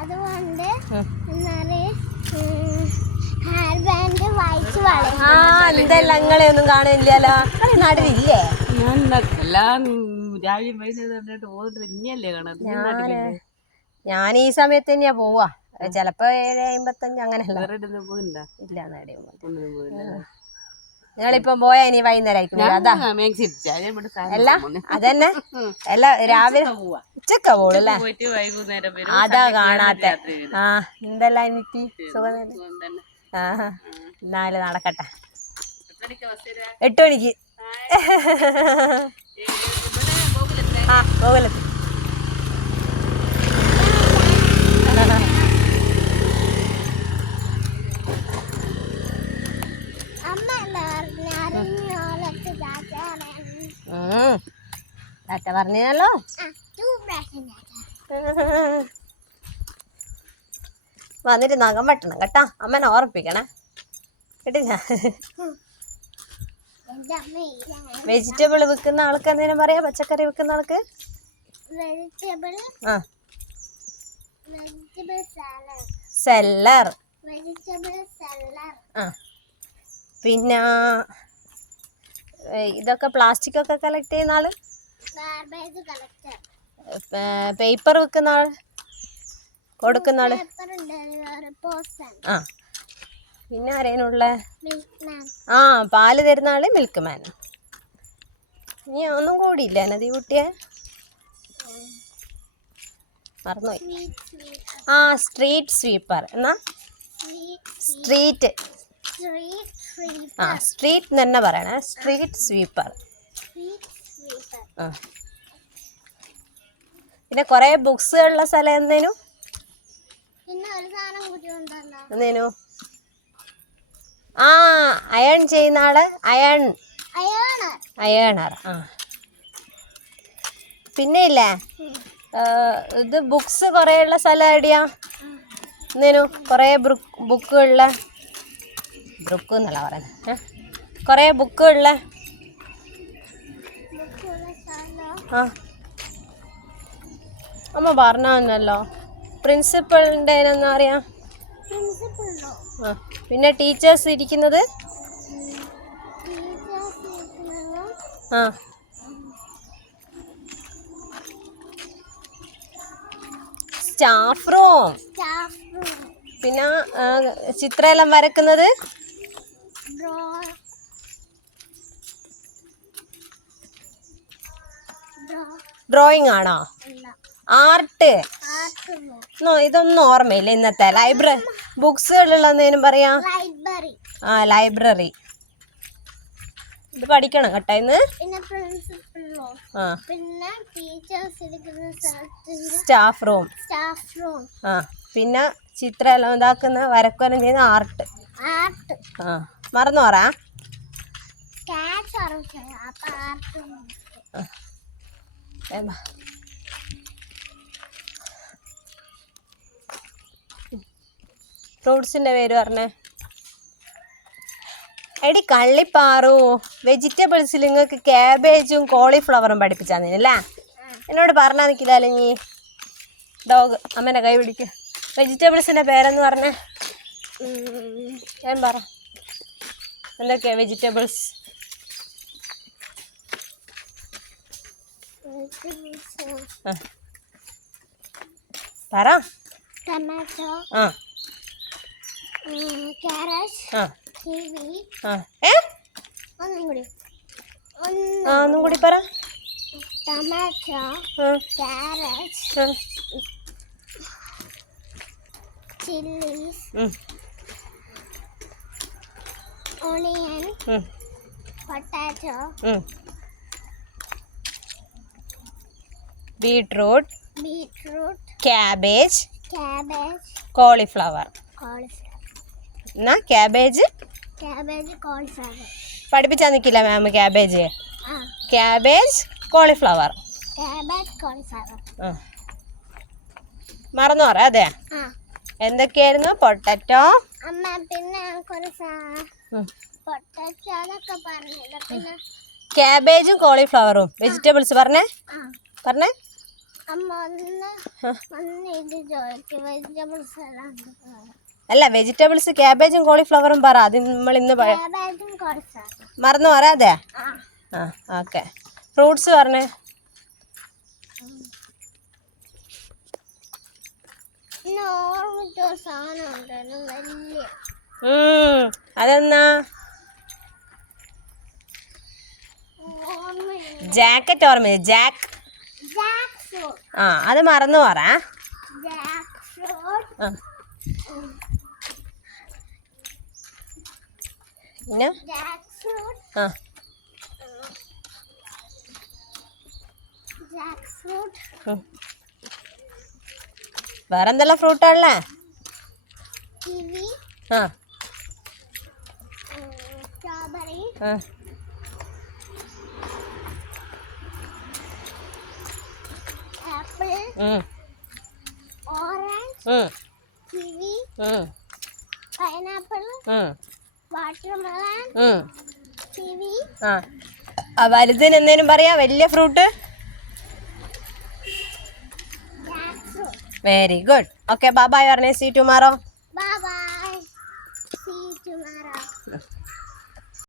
അതുകൊണ്ട് hair band വായിച്ചു വളരും. എന്തെല്ലാം നിങ്ങളെ ഒന്നും കാണില്ലല്ലോ, നാട്ടിലില്ലേ? ഞാൻ ഈ സമയത്ത് തന്നെയാ പോവാ, ചെലപ്പോ 7:55 അങ്ങനെയല്ല. ഇല്ല, നിങ്ങളിപ്പം പോയാ ഇനി വൈകുന്നേരം അതാ അല്ല അതന്നെ അല്ല, രാവിലെ ഉച്ചക്ക പോളല്ലേ, അതാ കാണാത്ത. എന്തെല്ലാം എനിക്ക് സുഖം തന്നെ. എന്നാലും നടക്കട്ടെ. 8 മണിക്ക് ഗോകുലത്ത്. ടാറ്റ പറഞ്ഞല്ലോ. വന്നിട്ട് നഖം വെട്ടണം കേട്ടാ, അമ്മനെ ഓർപ്പിക്കണേ കേട്ടില്ല. വെജിറ്റബിൾ വിൽക്കുന്ന ആൾക്ക് എന്തെങ്കിലും പറയാ, പച്ചക്കറി വിൽക്കുന്ന ആൾക്ക് സെല്ലർ. പിന്നെ ഇതൊക്കെ പ്ലാസ്റ്റിക് ഒക്കെ കളക്ട് ചെയ്യുന്ന ആള്, പേപ്പർ വിൽക്കുന്ന ആള്, കൊടുക്കുന്ന ആള്. പിന്നെ ആരേനുള്ള പാല് തരുന്ന ആള് മിൽക്ക് മാൻ. ഇനി ഒന്നും കൂടിയില്ല നദി കുട്ടിയെ, മറന്നുപോയി. Street sweeper. എന്നാ സ്ട്രീറ്റ് സ്ട്രീറ്റ് തന്നെ പറയണേ, സ്ട്രീറ്റ് സ്വീപ്പർ. പിന്നെ കൊറേ ബുക്സ് ഉള്ള സ്ഥലം എന്തേനു എന്തേനു അയൺ ചെയ്യുന്ന ആള്, അയണർ. പിന്നെ ഇല്ലേ ഇത് ബുക്സ് കൊറേ ഉള്ള സ്ഥലം എവിടെയാ എന്തേനു, കൊറേ ബുക്കുള്ള, ബുക്ക് എന്നല്ല പറയുന്നത്, കൊറേ ബുക്കുള്ള അമ്മ പറഞ്ഞല്ലോ. പ്രിൻസിപ്പളിന്റെ എന്താ പറയാ, പിന്നെ ടീച്ചേഴ്സ് ഇരിക്കുന്നത് സ്റ്റാഫ് റൂം. പിന്നെ ചിത്രമെല്ലാം വരക്കുന്നത് ഡ്രോയിങ് ആണോ, ആർട്ട്. ഇതൊന്നും ഓർമ്മയില്ല. ഇന്നത്തെ ലൈബ്രറി ബുക്സുകളുള്ള എന്തേലും പറയാ, ലൈബ്രറി. ഇത് പഠിക്കണം കേട്ടോ ഇന്ന്. Staff room. പിന്നെ ചിത്രം എല്ലാം ഇതാക്കുന്ന വരക്കുവരം ചെയ്യുന്ന ആർട്ട്. മറന്നു പറ. ഫ്രൂട്ട്സിന്റെ പേര് പറഞ്ഞേ. എടി കള്ളിപ്പാറു, വെജിറ്റബിൾസിൽ നിങ്ങൾക്ക് ക്യാബേജും കോളിഫ്ലവറും പഠിപ്പിച്ചാന്നല്ലേ, എന്നോട് പറഞ്ഞാൽ നിൽക്കില്ലല്ലോ നീ. ഡോഗ് അമ്മേൻ്റെ കൈ പിടിക്ക്. വെജിറ്റബിൾസിൻ്റെ പേരെന്ന് പറഞ്ഞേ. ഞാൻ പറ എന്തൊക്കെയാ വെജിറ്റബിൾസ്? പറ. Tomato, carrot, kiwi. ഒന്നും കൂടി പറ. Tomato, carrot, chillies, onion, potato, beetroot, cabbage, cauliflower. എന്നാ ക്യാബേജ് കോളിഫ്ലവർ പഠിപ്പിച്ചാ നിൽക്കില്ല മാം. Cabbage cauliflower. മറന്നു പറ. അതെ, എന്തൊക്കെയായിരുന്നു? പൊട്ടറ്റോ. അമ്മ പിന്നെ പൊട്ടറ്റോ അതൊക്കെ പറഞ്ഞില്ല. പിന്നെ ക്യാബേജും കോളിഫ്ലവറും വെജിറ്റബിൾസ് പറഞ്ഞേ പറഞ്ഞേ. അല്ല വെജിറ്റബിൾസ് ക്യാബേജും കോളിഫ്ലവറും പറ. അത് നമ്മൾ ഇന്ന് മറന്നു പറയാതെ. ആ ഓക്കെ. ഫ്രൂട്ട്സ് പറഞ്ഞേ. അതെന്നാ ജാക്കറ്റ് ഓർമ്മ. ജാക്ക്. ആ അത് മറന്നു പറ. പിന്നെ ആ വേറെന്തെല്ലാം ഫ്രൂട്ടാ ഉള്ളേ? ആ strawberry, apple, orange, kiwi, pineapple, watermelon, kiwi. ആ വലുതിന് എന്തേലും പറയാ? വലിയ fruit. Very good. Okay bye bye പറഞ്ഞേ. See tomorrow.